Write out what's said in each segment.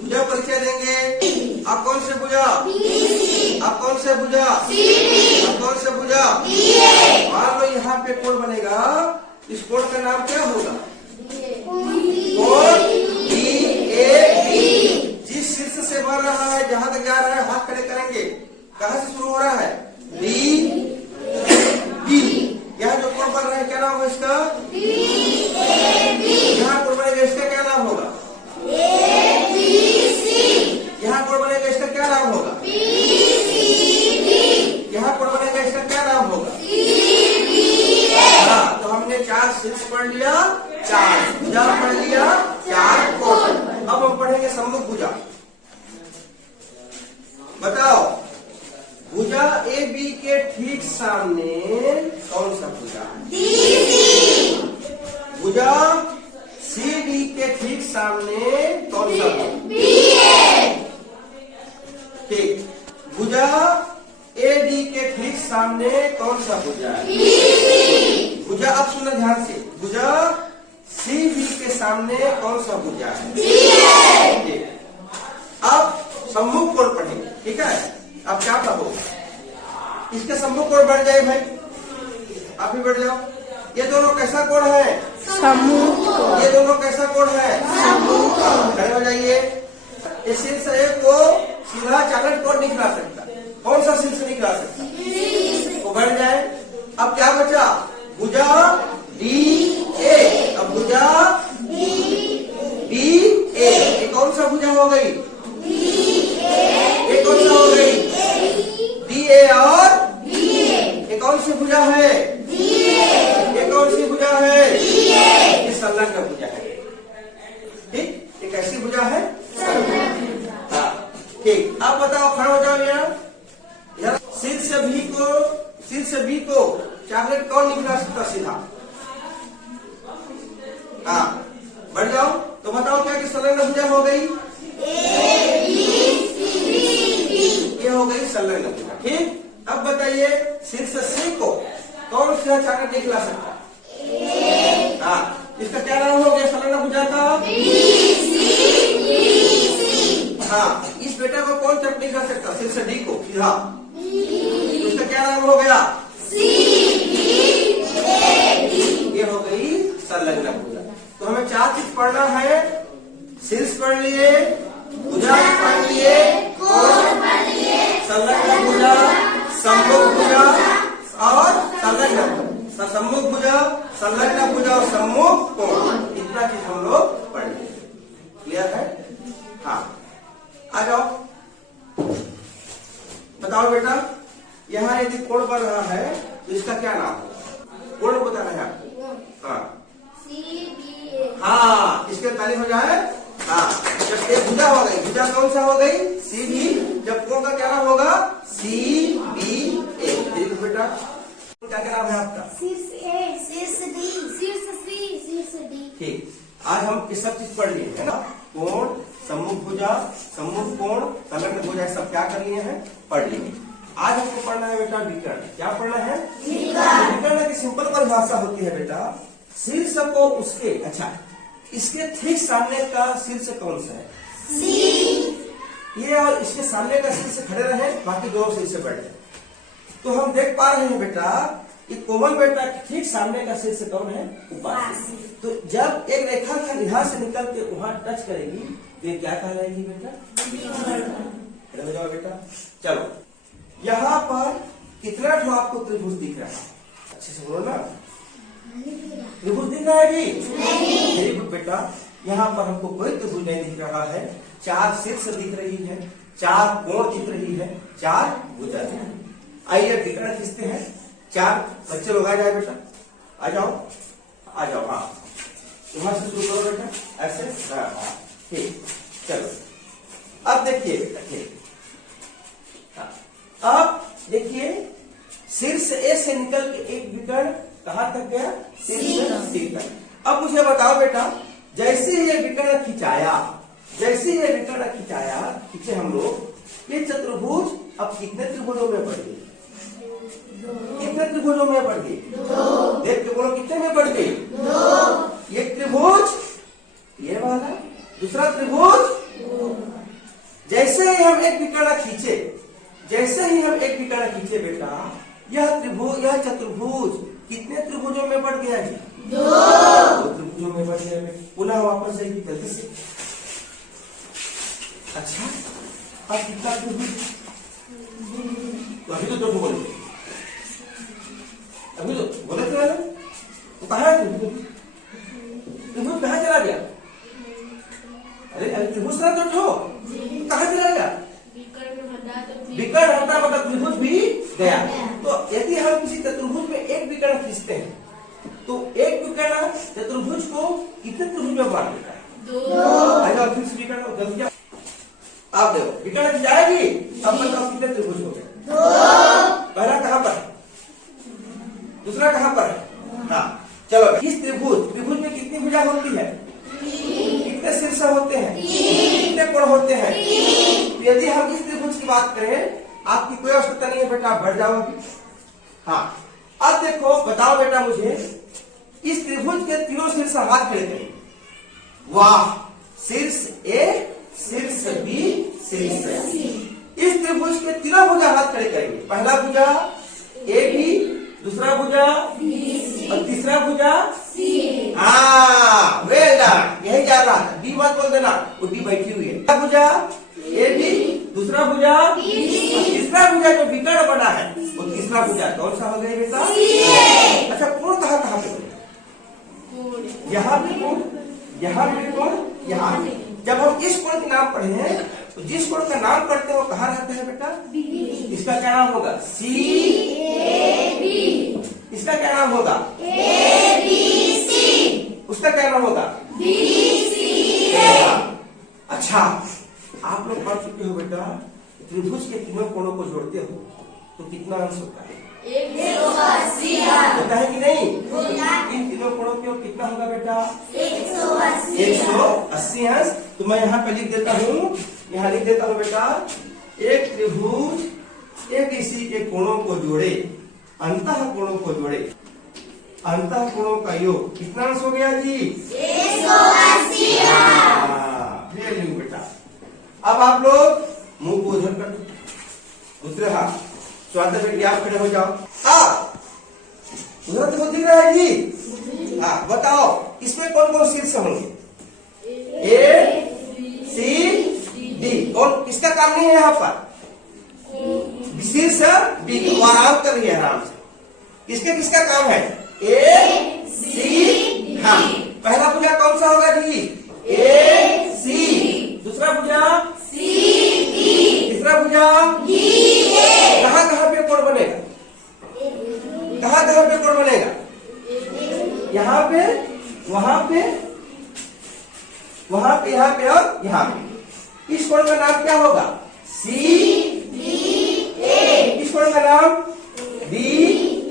भुजा परिचय देंगे। आप कौन से भुजा? आप कौन से भुजा? आप कौन से भुजा? मान लो यहाँ पे कोण बनेगा, इस कोण का नाम क्या होगा? कोण DAB। जिस शीर्ष से बढ़ रहा है, जहां तक जा रहा है, हाथ खड़े करेंगे। कहाँ से शुरू हो रहा है? D। यहाँ जो कोण बन रहा है, क्या नाम है इसका? यहाँ कोण बनेगा, इसका क्या नाम होगा? यहाँ कोण बनेगा, इसका क्या नाम होगा? यहाँ कोण बनेगा, इसका क्या नाम होगा? हाँ, तो हमने 4 शीर्ष पढ़ लिया, 4 भुजा पढ़ लिया, 4 कोण। अब हम पढ़ेंगे सम्मुख भुजा। बताओ, भुजा AB के ठीक सामने कौन सा भुजा? भुजा CD के ठीक सामने कौन सा भुजा? ठीक। भुजा AD के ठीक सामने कौन सा भुजा है? भुजा, अब सुनो ध्यान से, भुजा CB के सामने कौन सा भुजा है? ठीक। अब सम्मुख कोण पढ़ेंगे, ठीक है? अब क्या कहो, इसके सम्मुख कोण बढ़ जाए भाई, आप भी बढ़ जाओ। ये दोनों कैसा कोण है? सम्मुख। ये दोनों कैसा कोण है? सम्मुख। खड़े हो जाइए। इस शीर्ष एक को सीधा चाकलेट कोण नहीं खिला सकता। कौन सा शीर्ष नहीं खिला सकता? वो बढ़ जाए। अब क्या बचा? भुजा DA। अब भुजा DA, ये कौन सा भुजा हो गई? ये कौन सा हो गई? DA और ये कौन सी भुजा है? ये कौन सी भुजा है? ये संलग्न भुजा है। ठीक, ये कैसी भुजा है? हाँ, ठीक। अब बताओ, खड़ा हो जाओ। यहाँ शीर्ष B को चॉकलेट कौन नहीं खिला सकता सीधा? हाँ, बढ़ जाओ। तो बताओ, क्या कि संलग्न भुजा हो गई? ये हो गई संलग्न भुजा। ठीक। अब बताइए, शीर्ष C को कौन सा चॉकलेट नहीं खिला सकता? हाँ, इसका क्या नाम हो गया संलग्न भुजा का? हाँ, इस बेटा को कौन चॉकलेट नहीं खिला सकता? शीर्ष D को सीधा, इसका क्या नाम हो गया? ये हो गई संलग्न भुजा। तो हमें 4 चीज पढ़ना है। शीर्ष पढ़ लिए, भुजा पढ़ लिए, संलग्न भुजा, सम्मुख भुजा और संलग्न भुजा। सम्मुख भुजा, संलग्न भुजा और सम्मुख कोण, इतना चीज हम लोग पढ़ लिए। क्लियर है? हाँ, आ जाओ। बताओ बेटा, यहाँ यदि कोण बन रहा है तो इसका क्या नाम होगा? कोण बताना है आपको। हाँ, हाँ, इसके ताली हो जाए। हाँ, जब एक भुजा हो गई, भुजा कौन सा हो गई? CB। जब कोण का क्या नाम होगा? CBA। बेटा, क्या नाम है आपका? शीर्ष A, शीर्ष D, शीर्ष C, शीर्ष D। ठीक, आज हम ये सब चीज पढ़ लिए है ना। कोण, सम्मुख भुजा, सम्मुख कोण, संलग्न भुजा, सब क्या कर लिए हैं? पढ़ लिए। आज हमको पढ़ना है बेटा विकर्ण। क्या पढ़ना है? विकर्ण की सिंपल परिभाषा होती है बेटा, शीर्ष को उसके, अच्छा, इसके ठीक सामने का शीर्ष कौन सा है? ये और इसके सामने का शीर्ष खड़े रहे, बाकी दोनों शीर्ष बैठ जाए। तो हम देख पा रहे हैं बेटा, ये कोमल बेटा ठीक सामने का शीर्ष कौन है? उपास्य। तो जब एक रेखा का यहाँ से निकल के वहां टच करेगी तो ये क्या कहलाएगी बेटा? खड़े हो जाओ बेटा। चलो, यहाँ पर कितना ठो आपको त्रिभुज दिख रहा है? अच्छे से बोलो ना। त्रिभुज दिख रहा है जी? वेरी गुड बेटा। यहाँ पर हमको कोई त्रिभुज नहीं दिख रहा है। 4 शीर्ष दिख रही है, 4 कोण दिख रही है, 4 भुजा दिख रही है। आइए विकर्ण खींचते हैं। 4 बच्चे लोग आ जाए बेटा, आ जाओ, आ जाओ। हाँ, वहां से शुरू करो बेटा, ऐसे। हाँ, ठीक, चलो। अब देखिए बेटा, ठीक, अब देखिए, शीर्ष A से निकल के एक विकर्ण कहां तक गया? शीर्ष C तक। अब मुझे बताओ बेटा, जैसे ये विकर्ण खिंचाया, खींचे हम लोग, ये चतुर्भुज अब कितने त्रिभुजों में बढ़ गई? कितने त्रिभुजों में बढ़ गई? देख के बोलो, कितने में बढ़ गई? दूसरा त्रिभुज जैसे ही हम एक विकर्ण खींचे, जैसे ही हम एक विकर्ण खींचे बेटा, यह त्रिभुज, यह चतुर्भुज कितने त्रिभुजों में बढ़ गया जी? 2 त्रिभुजों में बढ़ गया। पुनः वापस जाइए जल्दी से। अच्छा, अब कितना त्रिभुज? तो अभी तो बोले, अभी तो बोले थे ना, तो कहाँ है त्रिभुज? त्रिभुज कहाँ चला गया? अरे त्रिभुज ना तो कहाँ चला गया? विकर्ण हटा मतलब त्रिभुज भी गया। तो यदि हम किसी चतुर्भुज में एक विकर्ण खींचते हैं, तो एक विकर्ण चतुर्भुज को कितने त्रिभुज में बांट देता है? 2। फिर से विकर्ण जल्दी आप देखो, विकर्ण जाएगी, अब बताओ कितने त्रिभुज हो गए? 2। पहला कहाँ पर, दूसरा कहाँ पर है? हाँ चलो, इस त्रिभुज में कितनी भुजा होती है? कितने शीर्ष होते हैं? कितने कोण होते हैं? तो यदि हम इस त्रिभुज की बात करें, आपकी कोई आवश्यकता नहीं है बेटा, आप बढ़ जाओगे। हाँ, अब देखो, बताओ बेटा मुझे, इस त्रिभुज के तीनों शीर्ष हाथ खड़े करें। वाह, शीर्ष ए, शीर्ष बी, शीर्ष सी। इस त्रिभुज के तीनों भुजा हाथ खड़े करेंगे। पहला भुजा ए बी, दूसरा भुजा और तीसरा भुजा सी। हाँ, वेल डन, यही जा रहा था। बी मत बोल देना, वो डी बैठी हुई है। भुजा ए बी, दूसरा भुजा, तीसरा भुजा जो विकर्ण बना है वो तीसरा भुजा कौन सा हो गया बेटा? अच्छा, कोण कहाँ कहाँ पे? यहाँ पे कोण, यहाँ पे कोण, यहाँ पे। जब हम इस कोण के नाम पढ़े हैं, तो जिस कोण का नाम पढ़ते हैं वो कहाँ रहता है बेटा? इसका क्या नाम होगा? C A B. इसका क्या नाम होगा? A B C. उसका क्या नाम होगा? B C A. अच्छा, आप लोग पढ़ चुके हो बेटा, त्रिभुज के तीनों कोणों को जोड़ते हो तो कितना अंश होता है? 180 होता है कि नहीं? इन तीनों कोणों के कितना होगा बेटा? 180 अंश। तो मैं यहाँ पे लिख देता हूँ, यहाँ लिख देता हूँ बेटा, एक त्रिभुज एक इसी के कोणों को जोड़े, अंतः कोणों को जोड़े, अंतः कोणों का योग कितना अंश हो गया जी? 180। बेटा, अब आप लोग मुंह को उधर कर दो, दूसरे हाथ स्वागत बेटी आप खड़े हो जाओ। उधर तो दिख रहा है जी। हाँ बताओ, इसमें कौन कौन शीर्ष होंगे? ए सी डी। कौन, किसका काम नहीं है यहाँ पर? शीर्ष डी। वो आराम कर रही है, आराम से। इसके किसका काम है? ए सी। हाँ, पहला भुजा कौन सा होगा जी? ए सी। दूसरा भुजा सी डी। तीसरा भुजा डी ए। कहाँ कहाँ पे कोण बनेगा? कहाँ कहाँ पे कोण बनेगा? यहाँ पे, वहां पे, वहां पे, यहाँ पे और यहाँ पे। इस कोण का नाम क्या होगा? C D A. इस कोण का नाम डी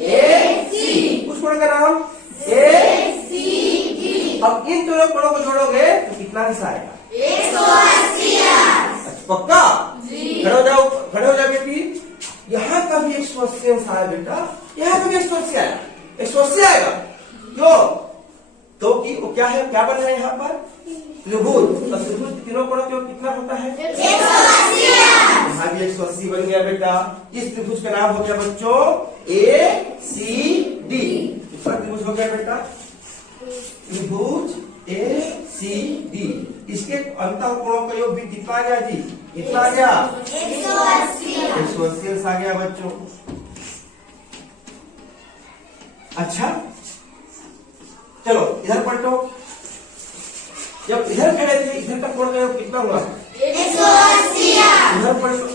ए सी। उस कोण का नाम ए सी डी। अब इन दोनों कोणों को जोड़ोगे तो कितना हिस्सा आएगा? 180। अच्छा पक्का? खड़े हो जाओ, खड़े हो जाओ बेटी। यहाँ का भी 180 अंश आया बेटा, यहाँ का भी 180 आया, 180 आएगा। क्यों? तो कि वो क्या है, क्या बन रहा है यहाँ पर? त्रिभुज। तो त्रिभुज तीनों कोणों का कितना होता है? 180। यहाँ भी 180 बन गया बेटा। इस त्रिभुज का नाम हो गया बच्चों ए सी डी। दूसरा त्रिभुज हो गया बेटा त्रिभुज ए सी डी। इसके अंतः कोणों का योग भी कितना आ गया जी? कितना आ गया? 180 आ गया बच्चों। अच्छा चलो इधर पलटो। जब इधर खड़े थे, इधर का कोण का योग कितना हुआ? 180। इधर पलटो,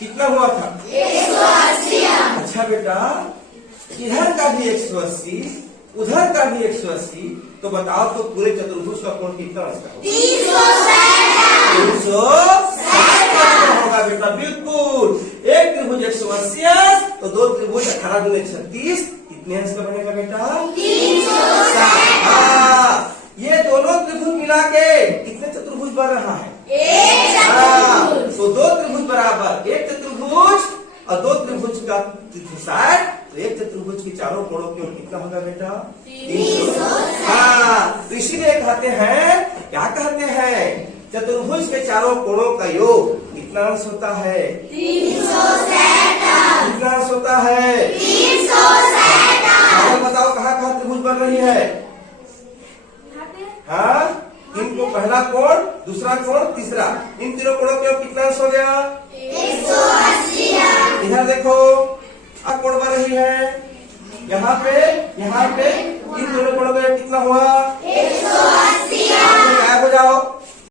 कितना हुआ था? 180। अच्छा बेटा, इधर का भी 180, उधर का भी 180, तो बताओ तो पूरे चतुर्भुज का कोण कितना होगा? 360 होगा बेटा, बिल्कुल। एक त्रिभुज 180 तो दो त्रिभुज 18 दूनी 36, कितने अंश का बनेगा बेटा? 360। ये दोनों त्रिभुज मिला के कितने चतुर्भुज बन रहा है? तो दो त्रिभुज बराबर एक चतुर्भुज और दो त्रिभुज का 360, तो एक चतुर्भुज के चारों कोणों की ओर कितना होगा बेटा? 360। हाँ, तो इसीलिए कहते हैं क्या कहते हैं? चतुर्भुज के चारों कोणों का योग कितना अंश होता है? 360। कितना अंश होता है? 360। बताओ कहाँ कहाँ त्रिभुज बन रही है? हाँ, इनको पहला कोण, दूसरा कोण, तीसरा, इन तीनों कोणों का योग कितना अंश हो गया? 180। इधर देखो, अब कोण बन रही है यहाँ पे, इन दोनों कोणों का योग कितना हुआ? 180। गायब हो जाओ।